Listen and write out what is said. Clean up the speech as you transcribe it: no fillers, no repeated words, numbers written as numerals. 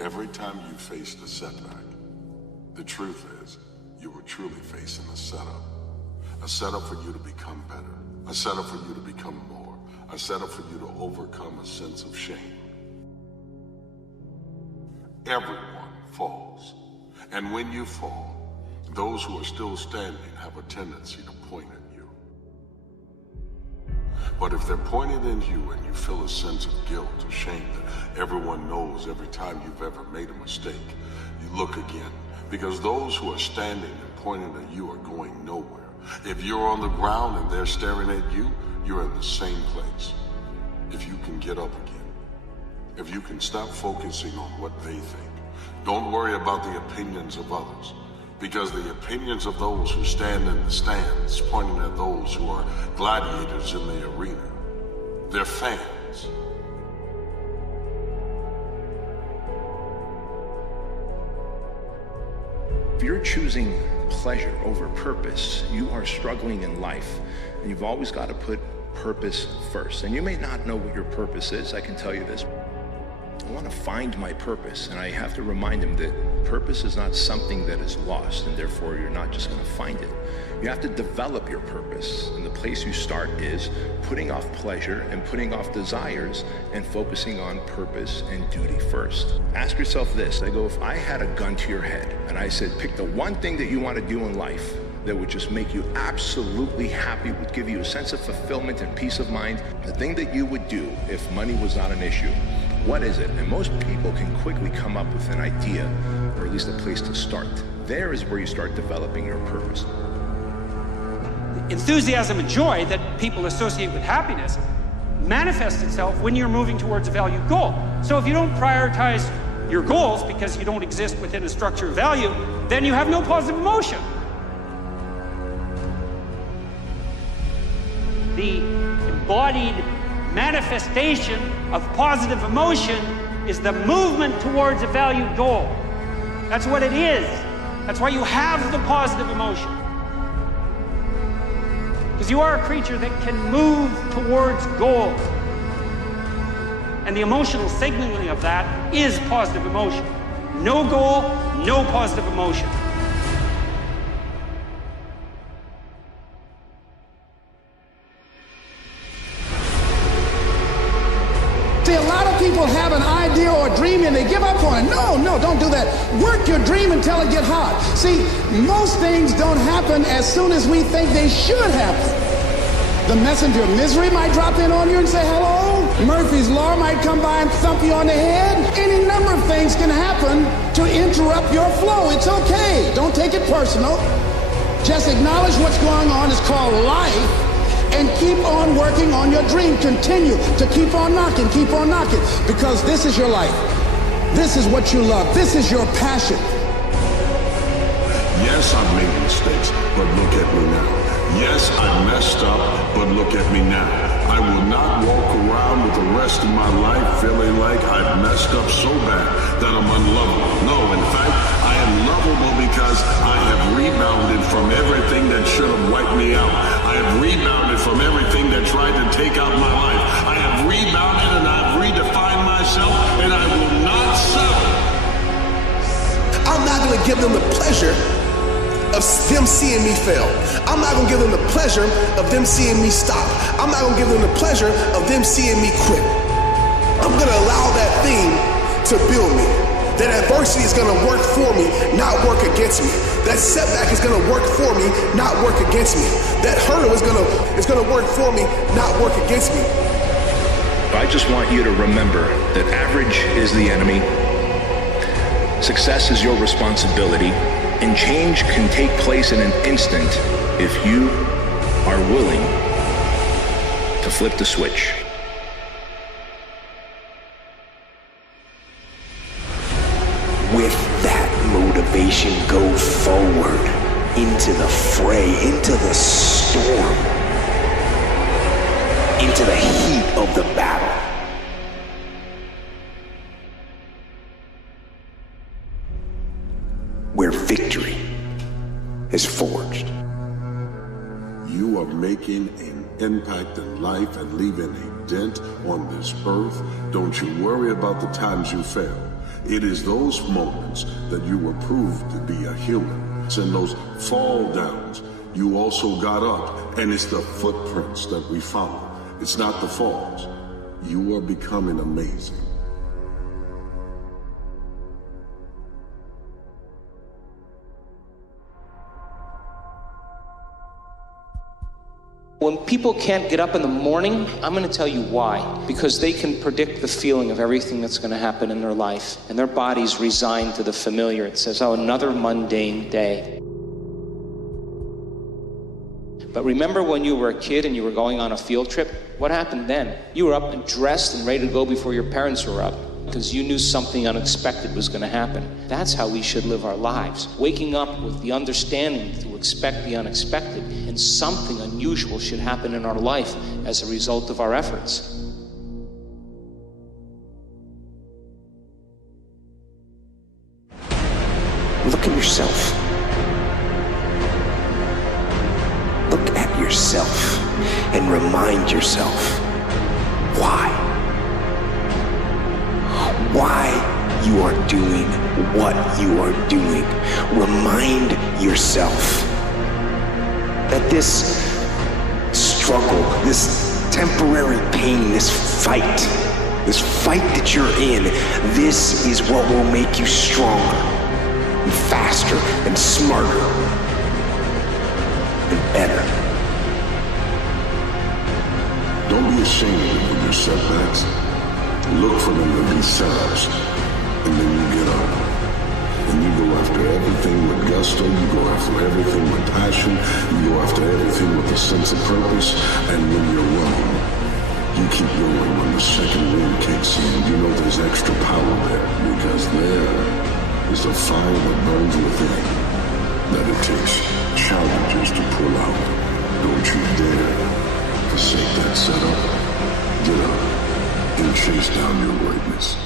Every time you faced a setback, the truth is you were truly facing a setup for you to become better, a setup for you to become more, a setup for you to overcome a sense of shame. Everyone falls, and when you fall, those who are still standing have a tendency to point at you. But if they're pointing at you and you feel a sense of guilt or shame that everyone knows every time you've ever made a mistake, you look again, because those who are standing and pointing at you are going nowhere. If you're on the ground and they're staring at you, you're in the same place. If you can get up again, if you can stop focusing on what they think, don't worry about the opinions of others, because the opinions of those who stand in the stands pointing at those who are gladiators in the arena, they're fans. If you're choosing pleasure over purpose, you are struggling in life, and you've always got to put purpose first. And you may not know what your purpose is. I can tell you this. I want to find my purpose, and I have to remind him that purpose is not something that is lost, and therefore you're not just going to find it. You have to develop your purpose, and the place you start is putting off pleasure and putting off desires and focusing on purpose and duty first. Ask yourself this. I go, if I had a gun to your head and I said, pick the one thing that you want to do in life that would just make you absolutely happy, would give you a sense of fulfillment and peace of mind, the thing that you would do if money was not an issue, what is it? And most people can quickly come up with an idea, or at least a place to start. There is where you start developing your purpose. Enthusiasm and joy that people associate with happiness manifests itself when you're moving towards a valued goal. So if you don't prioritize your goals because you don't exist within a structure of value, then you have no positive emotion. The embodied manifestation of positive emotion is the movement towards a valued goal. That's what it is. That's why you have the positive emotion. Because you are a creature that can move towards goals. And the emotional signaling of that is positive emotion. No goal, no positive emotion. See, a lot of people have an idea or a dream and they give up on it. No, don't do that. Work your dream until it gets hot. See, most things don't happen as soon as we think they should happen. The messenger of misery might drop in on you and say hello. Murphy's Law might come by and thump you on the head. Any number of things can happen to interrupt your flow. It's okay. Don't take it personal. Just acknowledge what's going on. It's called life. And keep on working on your dream. Continue to keep on knocking, because this is your life. This is what you love. This is your passion. Yes, I've made mistakes, but look at me now. Yes, I messed up, but look at me now. I will not walk around with the rest of my life feeling like I've messed up so bad that I'm unlovable. No, in fact, I am lovable because I have rebounded from everything that should have wiped me out. I have rebounded from everything that tried to take out my life. I have rebounded and I've redefined myself, and I will not settle. I'm not going to give them the pleasure of them seeing me fail. I'm not going to give them the pleasure of them seeing me stop. I'm not going to give them the pleasure of them seeing me quit. I'm going to allow that thing to build me. That adversity is going to work for me, not work against me. That setback is going to work for me, not work against me. That hurdle is going to work for me, not work against me. I just want you to remember that average is the enemy. Success is your responsibility. And change can take place in an instant if you are willing to flip the switch. With that motivation, go forward into the fray, into the storm, into the heat of the battle. Where victory is forged. You are making an impact in life and leaving a dent on this earth. Don't you worry about the times you fail. It is those moments that you were proved to be a human. It's in those fall downs you also got up, and it's the footprints that we follow. It's not the falls. You are becoming amazing. When people can't get up in the morning, I'm going to tell you why. Because they can predict the feeling of everything that's going to happen in their life. And their body's resigned to the familiar. It says, oh, another mundane day. But remember when you were a kid and you were going on a field trip? What happened then? You were up and dressed and ready to go before your parents were up, because you knew something unexpected was going to happen. That's how we should live our lives. Waking up with the understanding to expect the unexpected, and something unusual should happen in our life as a result of our efforts. Look at yourself. Look at yourself and remind yourself why you are doing what you are doing. Remind yourself that this struggle, this temporary pain, this fight that you're in, this is what will make you stronger and faster and smarter and better. Don't be ashamed of your setbacks. Look for them to be setups, and then you get up. And you go after everything with gusto, you go after everything with passion, you go after everything with a sense of purpose, and when you're wrong, you keep going. When the second wind kicks in, you know there's extra power there, because there is a fire that burns within, that it takes challenges to pull out. Don't you dare forsake that setup. Get up and chase down your greatness.